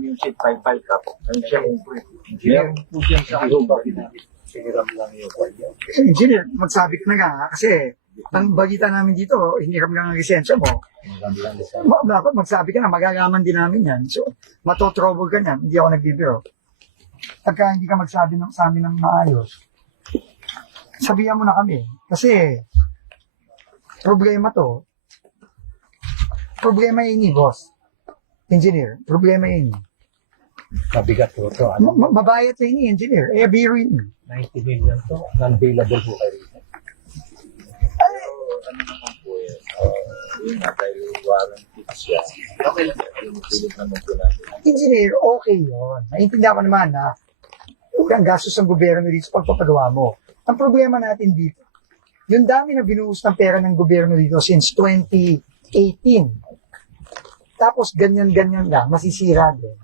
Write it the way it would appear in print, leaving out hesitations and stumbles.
yung seat 5-5 ka po. Ang siya yung engineer po siya sa iyo ba hiniram lang yung kwaya. Engineer, magsabi ka na nga, kasi ang balita namin dito, hiniram lang ang lisensya mo. Dapat magsabi ka na, magagaman din namin yan. So, matotrouble ka niyan, hindi ako nagbibiro. Pagka hindi ka magsabi sa amin ng maayos, sabihan mo na kami. Kasi, problema to. Problema yun ni boss. Engineer, problema yun. Mabigat po ito. Ano? Mabayat sa inyo, engineer. Eh, biro yun. 90 million to. Non-available po kayo. Ano naman po yun? Yun nga, dahil warranty siya. Okay lang. Pilit naman po natin. Engineer, okay yun. Naintindihan ko naman na ang gastos ng gobyerno dito sa pagpapagawa mo. Ang problema natin dito, yung dami na binuhos ng pera ng gobyerno dito since 2018. Tapos ganyan-ganyan lang, masisira din.